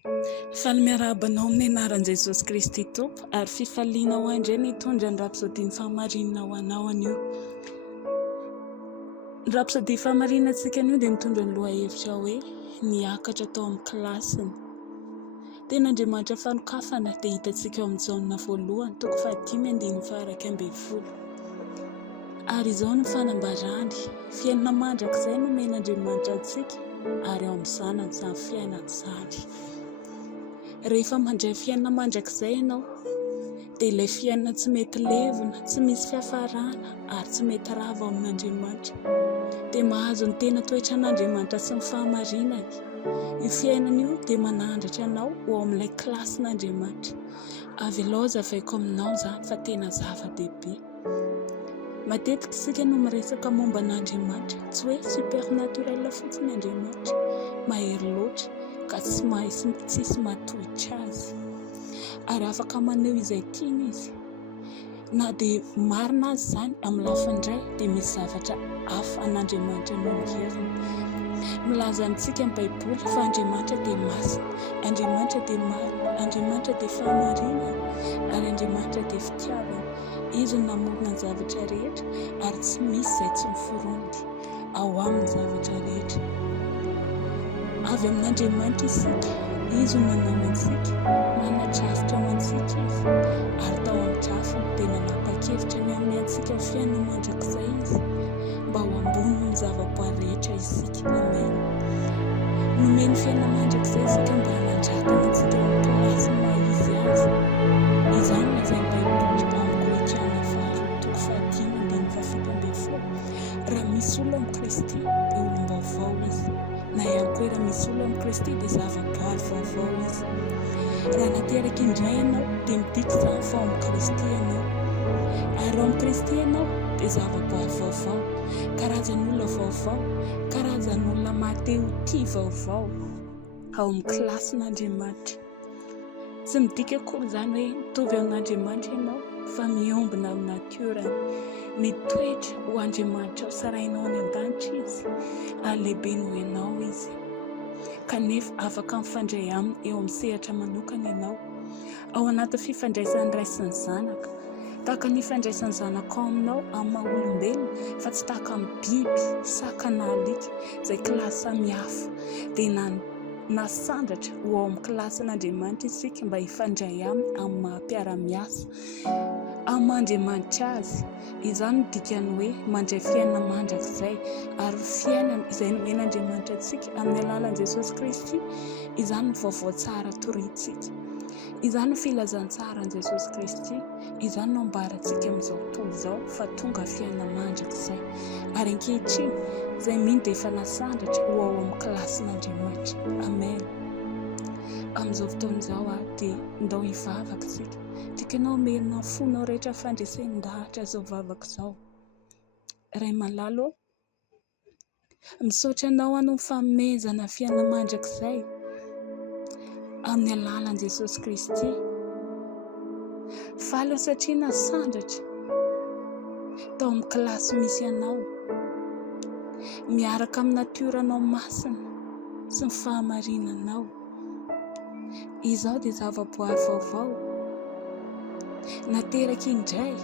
Faly miarabanao amin'ny anaran'i Jesosy Kristy Tompo ary fifaliana ho indray mitondra ny rapsodiny fahamarinana ho anao anio. Ny rapsody fahamarinana antsika anio dia mitondra ny lohahevitra hoe niakatra tao amin'ny kilasiny. Tena Andriamanitra fanokafana dia hitantsika eo amin'ny jaonina voalohany 5:11. Ary izao ny fanambarany, fiainana mandrakizay no men'Andriamanitra antsika ary ao amin'ny zanany izany fiainana izany. Rehefa mandray fiainana mandrakizay ianao dia ilay fiainana tsy mety levona, tsy misy fiafarana ary tsy mety rava ao amin'Andriamanitra dia mahazo ny tena toetra an'Andriamanitra sy ny fahamarinany. Io fiainana io dia manandratra anao ho ao amin'ilay kilasin'Andriamanitra. Avy loza avaiko aminao izany fa tena zava-dehibe. Matetika isika no miresaka momba an'Andriamanitra, tsy hoe supernaturel fotsiny Andriamanitra, mahery loatra ka tsy mahay tsisy matohitra azy. Ary afaka maneho izay tiany izy. Na dia marina azy izany amin'ny lafiny iray dia misy zavatra hafa an'Andriamanitra nongeziny. Milaza amintsika amin'ny Baiboly fa Andriamanitra dia masina, Andriamanitra dia marina, Andriamanitra dia fahamarinana ary Andriamanitra dia fitiavana. Izy no namorona ny zavatra rehetra ary tsy misy izay tsy miforondy ao amin'ny zavatra rehetra. Avy amin'Andriamanitra isika, izy no nanao antsika, nanadrafitra ao antsika izy ary tao amin'ny drafiny dia nanapa-kevitra ny amin'ny antsika fiainana mandrakizay izy mba ho amboniny ny zavaboary rehetra isika. Amen. Nomeny fiainana mandrakizay isika mba hanandratana antsika ao amin'ny kilasy maha izy azy. Izany lazainy Baiboly amin'ny Kolosiana 4:5-7. Raha misy olona amin'ny Kristy dia olom-baovao izy. Na ihany koa raha misy olona amin'ny Kristy dia zavaboary vaovao izy. Raha nateraka indray ianao dia midika izany fa ao amin'ny Kristy ianao. Ary ao amin'ny Kristy ianao dia zavaboary vaovao, karazan'olona vaovao, karazan'olona mateo-tia vaovao ao amin'ny kilasin'Andriamanitra. Tsy midika akory izany hoe mitovy amin'Andriamanitra ianao fa miombina amin'ny natiorany. Mitoetra ho Andriamanitra ao, sarainao any an-danitra izy, alehibe noho ianao izy. Kanefa afaka mifandray aminy eo amin'ny sehatra manokana ianao. Ao anaty fifandraisan'ny ray sy ny zanaka, tahaka ny fifandraisan'ny zanaka ao aminao amin'ny maha olombelona fa tsy tahaka amin'ny biby, saka na alika izay kilasy samihafa. Dia nasandratra ho ao amin'ny kilasin'Andriamanitra isika mba hifandray aminy amin'ny maha-piara-miasa amin'ny Andriamanitra azy. Izany no dikany hoe mandray fiainana mandrakizay ary fiainana izay nomen'Andriamanitra antsika amin'ny alalan'i Jesosy Kristy. Izany ny vaovao tsara torintsika. Izany ny filazantsara Jesosy Kristy. Izany no ambarantsika amin'izao tontolo izao fa tonga fiainana mandrakizay. Ary ankehitriny izay mino dia efa nasandratra ho ao amin'ny kilasin'Andriamanitra. Amen. Amin'izao fotoana izao dia ndao hivavaka isika. Tikanao merina fonao rehetra fandresen-dahatra izao vavaka izao. Ray malalo, misaotra anao hanao fanomezana fiainana mandrakizay amin'ny alalan'i Jesosy Kristy. Faly satria nasandratra tao amin'ny kilasy misy anao, miaraka amin'ny natioranao masina sy ny fahamarinanao. Izao dia zavaboary vaovao nateraka indray